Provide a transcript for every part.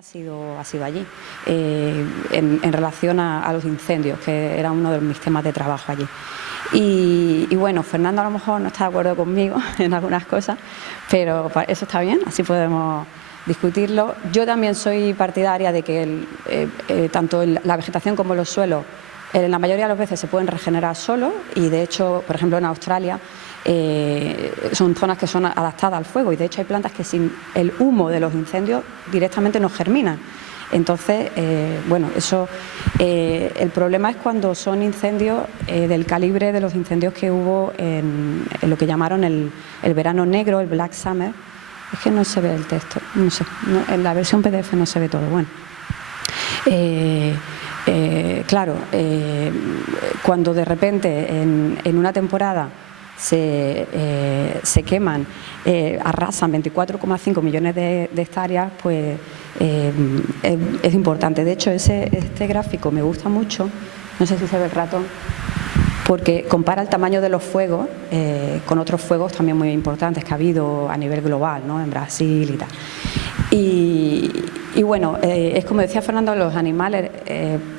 ha sido allí, en relación a los incendios, que era uno de mis temas de trabajo allí. Y bueno, Fernando a lo mejor no está de acuerdo conmigo en algunas cosas, pero eso está bien, así podemos discutirlo. Yo también soy partidaria de que tanto la vegetación como los suelos, la mayoría de las veces se pueden regenerar solos, y de hecho, por ejemplo, en Australia son zonas que son adaptadas al fuego, y de hecho hay plantas que sin el humo de los incendios directamente no germinan. Entonces, bueno, eso, el problema es cuando son incendios del calibre de los incendios que hubo en lo que llamaron el verano negro, el Black Summer. Es que no se ve el texto, no sé, en la versión PDF no se ve todo. Bueno, claro, cuando de repente en una temporada se queman, arrasan 24,5 millones de hectáreas, pues es importante. De hecho, este gráfico me gusta mucho, no sé si se ve el ratón, porque compara el tamaño de los fuegos con otros fuegos también muy importantes que ha habido a nivel global, ¿no? En Brasil y tal. Y bueno, es como decía Fernando, los animales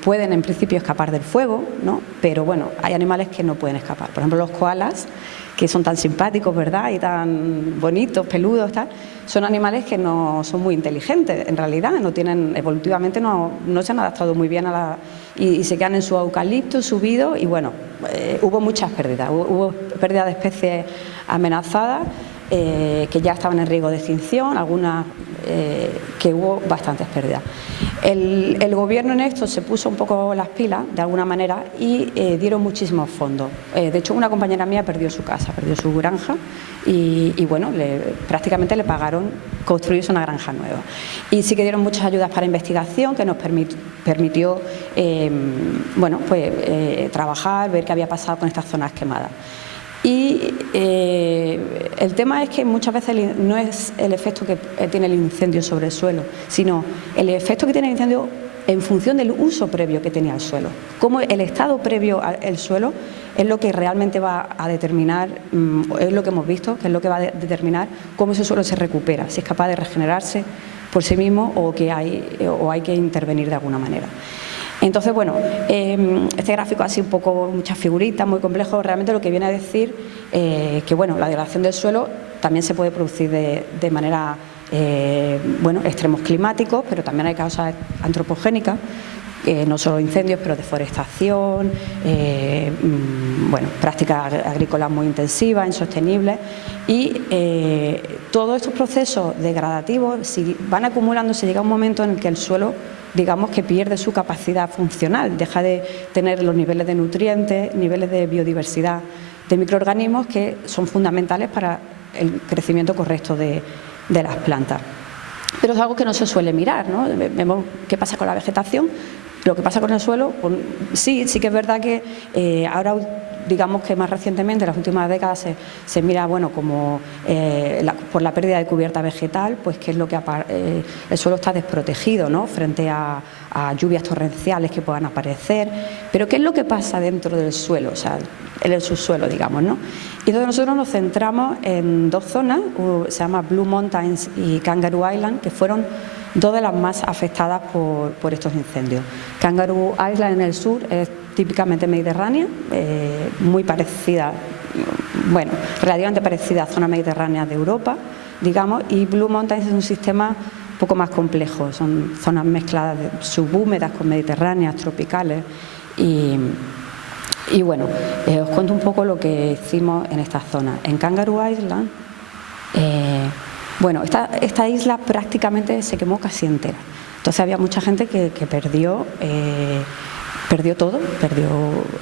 pueden en principio escapar del fuego, ¿no? Pero bueno, hay animales que no pueden escapar. Por ejemplo, los koalas, que son tan simpáticos, ¿verdad? Y tan bonitos, peludos, tal, son animales que no son muy inteligentes, en realidad, no tienen, evolutivamente no se han adaptado muy bien y se quedan en su eucalipto subido, y bueno, hubo muchas pérdidas, hubo pérdida de especies amenazadas, que ya estaban en riesgo de extinción, algunas que hubo bastantes pérdidas. El gobierno en esto se puso un poco las pilas, de alguna manera, y dieron muchísimos fondos. De hecho, una compañera mía perdió su casa, perdió su granja, y bueno, prácticamente le pagaron construirse una granja nueva. Y sí que dieron muchas ayudas para investigación, que nos permitió bueno, pues, trabajar, ver qué había pasado con estas zonas quemadas. Y el tema es que muchas veces no es el efecto que tiene el incendio sobre el suelo, sino el efecto que tiene el incendio en función del uso previo que tenía el suelo. Cómo el estado previo al suelo es lo que realmente va a determinar, es lo que hemos visto, que es lo que va a determinar cómo ese suelo se recupera, si es capaz de regenerarse por sí mismo o hay que intervenir de alguna manera. Entonces, bueno, este gráfico así un poco, muchas figuritas, muy complejo, realmente lo que viene a decir que, bueno, la degradación del suelo también se puede producir de manera, bueno, extremos climáticos, pero también hay causas antropogénicas, no solo incendios, pero deforestación, bueno, prácticas agrícolas muy intensivas, insostenibles, y todos estos procesos degradativos, si van acumulándose, llega un momento en el que el suelo, digamos, que pierde su capacidad funcional, deja de tener los niveles de nutrientes, niveles de biodiversidad, de microorganismos que son fundamentales para el crecimiento correcto de las plantas. Pero es algo que no se suele mirar, ¿no? Vemos qué pasa con la vegetación, lo que pasa con el suelo, pues, sí que es verdad que ahora, digamos que más recientemente, en las últimas décadas, se mira, bueno, como por la pérdida de cubierta vegetal, pues que es lo que el suelo está desprotegido, ¿no? Frente a lluvias torrenciales que puedan aparecer. Pero ¿qué es lo que pasa dentro del suelo? O sea, en el subsuelo, digamos, ¿no? Y entonces nosotros nos centramos en dos zonas, se llama Blue Mountains y Kangaroo Island, que fueron dos de las más afectadas por estos incendios. Kangaroo Island en el sur es típicamente mediterránea, muy parecida, bueno, relativamente parecida a zonas mediterráneas de Europa, digamos, y Blue Mountains es un sistema un poco más complejo, son zonas mezcladas subhúmedas con mediterráneas, tropicales, y bueno, os cuento un poco lo que hicimos en esta zona. En Kangaroo Island, bueno, esta isla prácticamente se quemó casi entera. Entonces había mucha gente que perdió todo,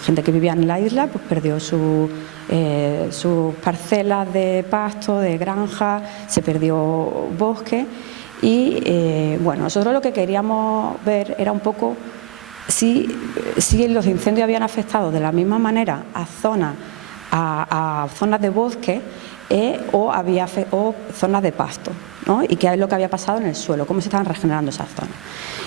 gente que vivía en la isla, pues perdió sus parcelas de pasto, de granja, se perdió bosque y bueno, nosotros lo que queríamos ver era un poco si los incendios habían afectado de la misma manera a zonas de bosque o zonas de pasto, ¿no? Y qué es lo que había pasado en el suelo, cómo se estaban regenerando esas zonas.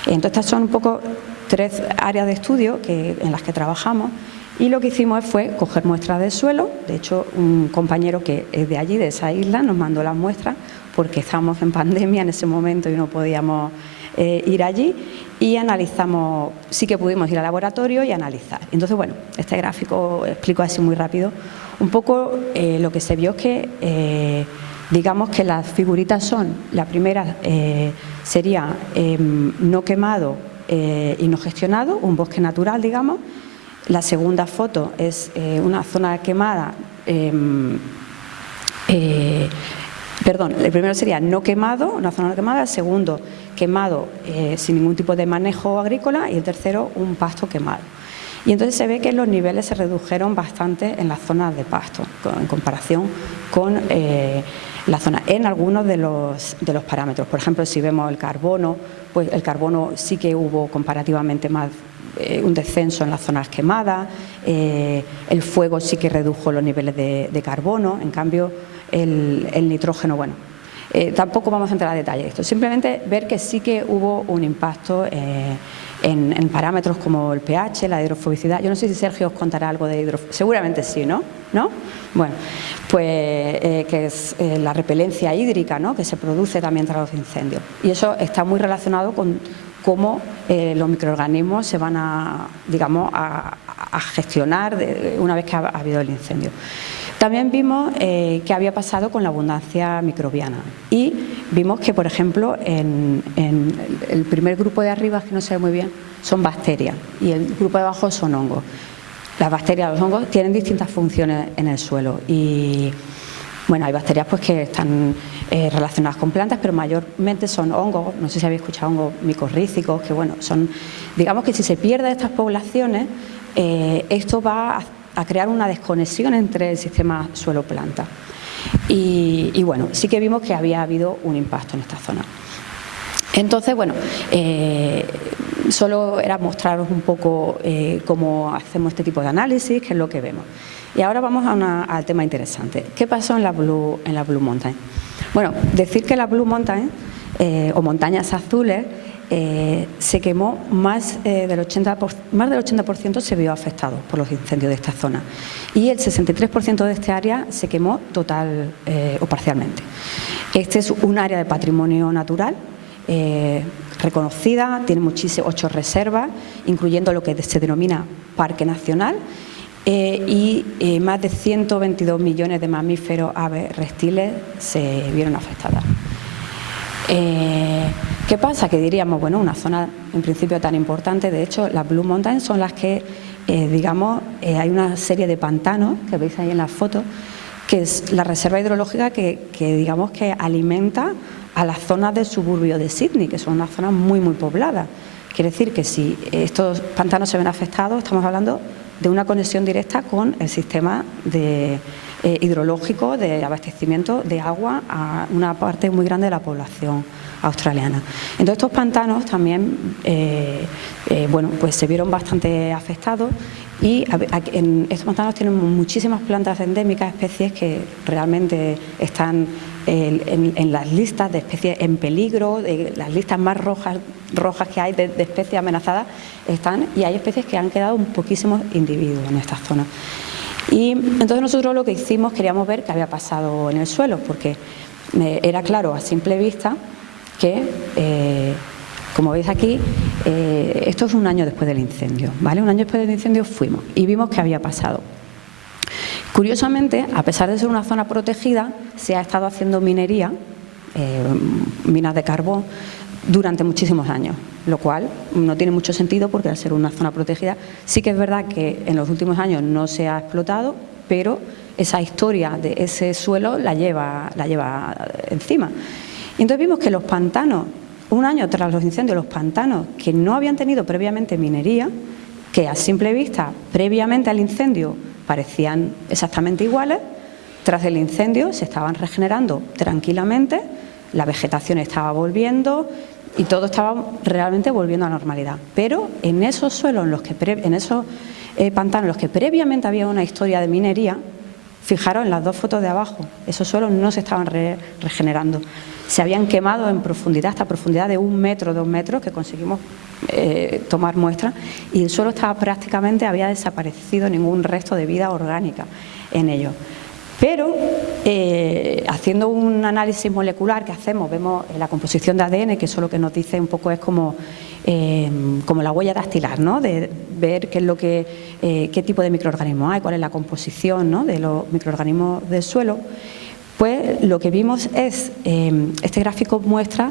Entonces estas son un poco 3 áreas de estudio en las que trabajamos, y lo que hicimos fue coger muestras del suelo. De hecho, un compañero que es de allí, de esa isla, nos mandó las muestras porque estábamos en pandemia en ese momento y no podíamos ir allí y analizamos, sí que pudimos ir al laboratorio y analizar. Entonces, bueno, este gráfico explico así muy rápido. Un poco lo que se vio es que, digamos que las figuritas son, la primera sería no quemado y no gestionado, un bosque natural, digamos. La segunda foto es una zona quemada, perdón, el primero sería no quemado, una zona no quemada, el segundo quemado sin ningún tipo de manejo agrícola y el tercero un pasto quemado. Y entonces se ve que los niveles se redujeron bastante en las zonas de pasto en comparación con la zona, en algunos de los parámetros. Por ejemplo, si vemos el carbono, pues el carbono sí que hubo comparativamente más un descenso en las zonas quemadas, el fuego sí que redujo los niveles de carbono, en cambio el nitrógeno, bueno, tampoco vamos a entrar a detalle de esto, simplemente ver que sí que hubo un impacto en parámetros como el pH, la hidrofobicidad. Yo no sé si Sergio os contará algo de hidrofobicidad, seguramente sí, ¿no? Bueno, pues que es la repelencia hídrica, ¿no?, que se produce también tras los incendios. Y eso está muy relacionado con cómo los microorganismos se van a, digamos, a gestionar una vez que ha habido el incendio. También vimos qué había pasado con la abundancia microbiana y vimos que, por ejemplo, en el primer grupo de arriba, que no se ve muy bien, son bacterias y el grupo de abajo son hongos. Las bacterias, los hongos tienen distintas funciones en el suelo y, bueno, hay bacterias pues que están relacionadas con plantas, pero mayormente son hongos, no sé si habéis escuchado, hongos micorrízicos, que bueno, son, digamos que si se pierden estas poblaciones, esto va a crear una desconexión entre el sistema suelo-planta. Y bueno, sí que vimos que había habido un impacto en esta zona. Entonces, bueno, solo era mostraros un poco cómo hacemos este tipo de análisis, qué es lo que vemos. Y ahora vamos al tema interesante. ¿Qué pasó en la Blue Mountain? Bueno, decir que la Blue Mountain, o montañas azules, se quemó más del 80% se vio afectado por los incendios de esta zona y el 63% de este área se quemó total o parcialmente. Este es un área de patrimonio natural reconocida, tiene 8 reservas, incluyendo lo que se denomina Parque Nacional, y más de 122 millones de mamíferos, aves, reptiles se vieron afectadas. ¿Qué pasa? Que diríamos, bueno, una zona en principio tan importante, de hecho las Blue Mountains son las que, digamos, hay una serie de pantanos que veis ahí en las fotos, que es la reserva hidrológica que digamos que alimenta a las zonas del suburbio de Sídney, que son unas zonas muy pobladas. Quiere decir que si estos pantanos se ven afectados, estamos hablando de una conexión directa con el sistema hidrológico de abastecimiento de agua a una parte muy grande de la población australiana. Entonces estos pantanos también bueno, pues se vieron bastante afectados y en estos pantanos tienen muchísimas plantas endémicas, especies que realmente están en las listas de especies en peligro, de las listas más rojas que hay de especies amenazadas están, y hay especies que han quedado poquísimos individuos en esta zona. Y entonces nosotros lo que hicimos, queríamos ver qué había pasado en el suelo, porque era claro a simple vista que, como veis aquí, esto es un año después del incendio, ¿vale? Un año después del incendio fuimos y vimos qué había pasado. Curiosamente, a pesar de ser una zona protegida, se ha estado haciendo minería, minas de carbón, durante muchísimos años, lo cual no tiene mucho sentido porque al ser una zona protegida sí que es verdad que en los últimos años no se ha explotado, pero esa historia de ese suelo la lleva encima. Y entonces vimos que los pantanos, un año tras los incendios, los pantanos que no habían tenido previamente minería, que a simple vista previamente al incendio parecían exactamente iguales, tras el incendio se estaban regenerando tranquilamente, la vegetación estaba volviendo y todo estaba realmente volviendo a la normalidad. Pero en esos suelos, en esos pantanos en los que previamente había una historia de minería, fijaros en las dos fotos de abajo, esos suelos no se estaban regenerando. Se habían quemado en profundidad, hasta profundidad de 1 metro, 2 metros, que conseguimos tomar muestras, y el suelo estaba prácticamente, había desaparecido ningún resto de vida orgánica en ello. Pero haciendo un análisis molecular que hacemos, vemos la composición de ADN, que eso lo que nos dice un poco es como la huella dactilar, ¿no? De ver qué tipo de microorganismos hay, cuál es la composición, ¿no?, de los microorganismos del suelo. Pues lo que vimos es, este gráfico muestra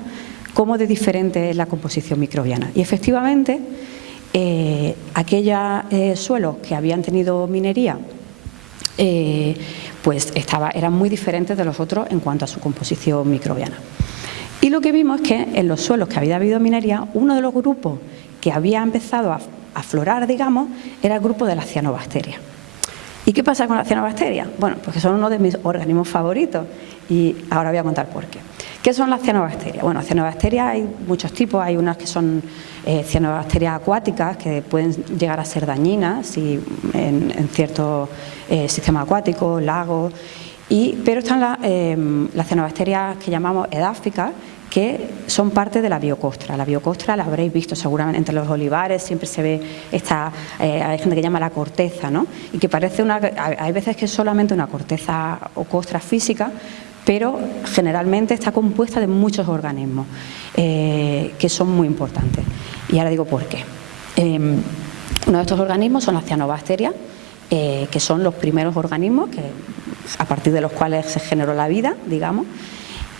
cómo de diferente es la composición microbiana. Y efectivamente, aquellos suelos que habían tenido minería, pues eran muy diferentes de los otros en cuanto a su composición microbiana. Y lo que vimos es que en los suelos que había habido minería, uno de los grupos que había empezado a aflorar, digamos, era el grupo de las cianobacterias. ¿Y qué pasa con las cianobacterias? Bueno, pues que son uno de mis organismos favoritos y ahora voy a contar por qué. ¿Qué son las cianobacterias? Bueno, cianobacterias hay muchos tipos, hay unas que son cianobacterias acuáticas que pueden llegar a ser dañinas en ciertos sistemas acuáticos, lagos, pero están las cianobacterias que llamamos edáficas, que son parte de la biocostra. La biocostra la habréis visto seguramente entre los olivares, siempre se ve hay gente que llama la corteza, ¿no? Y que parece hay veces que es solamente una corteza o costra física, pero generalmente está compuesta de muchos organismos que son muy importantes. Y ahora digo por qué. Uno de estos organismos son las cianobacterias, que son los primeros organismos a partir de los cuales se generó la vida, digamos,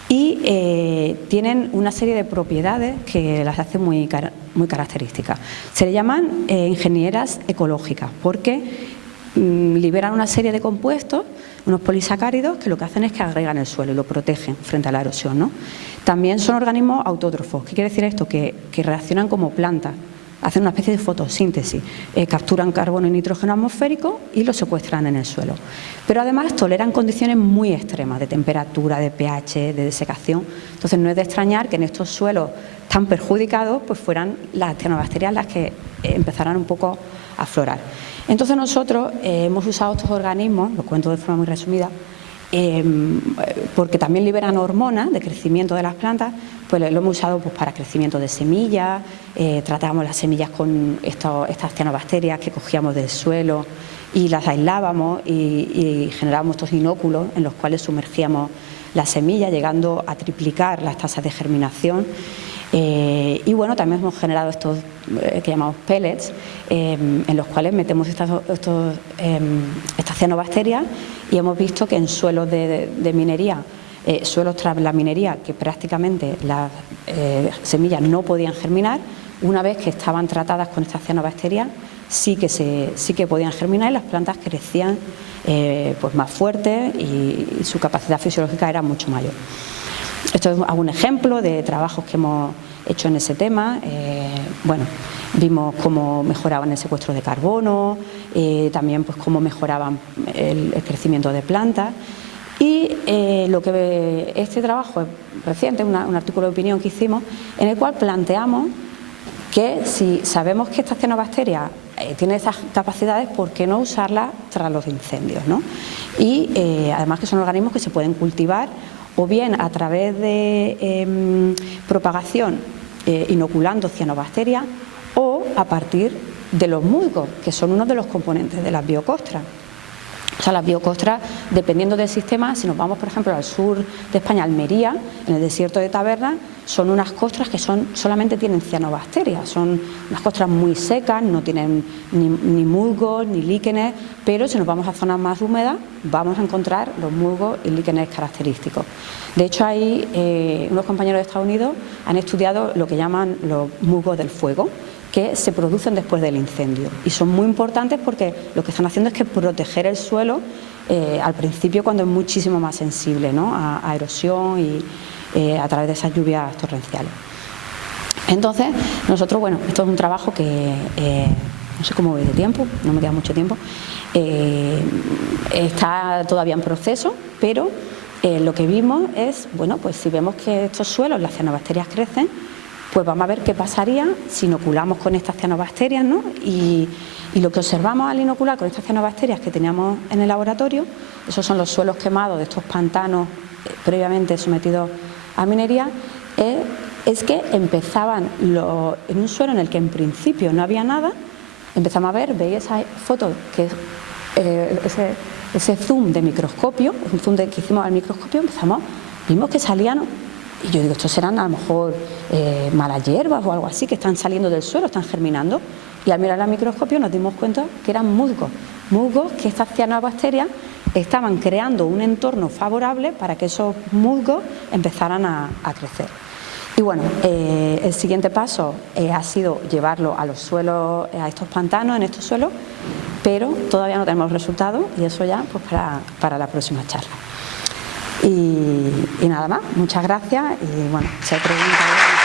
y tienen una serie de propiedades que las hacen muy características. Se le llaman ingenieras ecológicas porque liberan una serie de compuestos, unos polisacáridos, que lo que hacen es que agregan el suelo y lo protegen frente a la erosión, ¿no? También son organismos autótrofos. ¿Qué quiere decir esto? Que reaccionan como plantas, hacen una especie de fotosíntesis, capturan carbono y nitrógeno atmosférico y lo secuestran en el suelo. Pero además toleran condiciones muy extremas de temperatura, de pH, de desecación. Entonces no es de extrañar que en estos suelos tan perjudicados pues fueran las cianobacterias las que empezaran un poco a aflorar. Entonces nosotros hemos usado estos organismos, lo cuento de forma muy resumida, porque también liberan hormonas de crecimiento de las plantas, pues lo hemos usado pues para crecimiento de semillas, tratábamos las semillas con estas cianobacterias que cogíamos del suelo y las aislábamos y generábamos estos inóculos en los cuales sumergíamos la semilla, llegando a triplicar las tasas de germinación. Y bueno, también hemos generado estos que llamamos pellets, en los cuales metemos estas cianobacterias y hemos visto que en suelos de minería, suelos tras la minería, que prácticamente las semillas no podían germinar, una vez que estaban tratadas con estas cianobacterias, sí que podían germinar y las plantas crecían pues más fuertes y su capacidad fisiológica era mucho mayor. Esto es algún ejemplo de trabajos que hemos hecho en ese tema. Bueno, vimos cómo mejoraban el secuestro de carbono, también pues cómo mejoraban el crecimiento de plantas. Y este trabajo es reciente, un artículo de opinión que hicimos, en el cual planteamos que si sabemos que estas cianobacterias tienen esas capacidades, ¿por qué no usarlas tras los incendios, ¿no? Y además que son organismos que se pueden cultivar o bien a través de propagación inoculando cianobacterias o a partir de los musgos, que son uno de los componentes de las biocostras. O sea, las biocostras, dependiendo del sistema, si nos vamos, por ejemplo, al sur de España, Almería, en el desierto de Tabernas, son unas costras que solamente tienen cianobacterias, son unas costras muy secas, no tienen ni musgos ni líquenes, pero si nos vamos a zonas más húmedas, vamos a encontrar los musgos y líquenes característicos. De hecho, hay unos compañeros de Estados Unidos han estudiado lo que llaman los musgos del fuego, que se producen después del incendio y son muy importantes porque lo que están haciendo es que proteger el suelo al principio, cuando es muchísimo más sensible, ¿no?, a erosión y a través de esas lluvias torrenciales. Entonces, nosotros, bueno, esto es un trabajo que no sé cómo voy de tiempo, no me queda mucho tiempo, está todavía en proceso, pero lo que vimos es, bueno, pues si vemos que estos suelos, las cianobacterias crecen, pues vamos a ver qué pasaría si inoculamos con estas cianobacterias, ¿no? Y lo que observamos al inocular con estas cianobacterias que teníamos en el laboratorio, esos son los suelos quemados de estos pantanos previamente sometidos a minería, es que empezaban en un suelo en el que en principio no había nada, empezamos a ver, veis esa foto, que es ese zoom de microscopio, un zoom que hicimos al microscopio, vimos que salían, y yo digo, estos serán a lo mejor malas hierbas o algo así, que están saliendo del suelo, están germinando, y al mirar al microscopio nos dimos cuenta que eran musgos que estas cianobacterias estaban creando un entorno favorable para que esos musgos empezaran a crecer. Y bueno, el siguiente paso ha sido llevarlo a los suelos, a estos pantanos, en estos suelos, pero todavía no tenemos resultados y eso ya pues para la próxima charla. Y nada más, muchas gracias y bueno, si hay preguntas...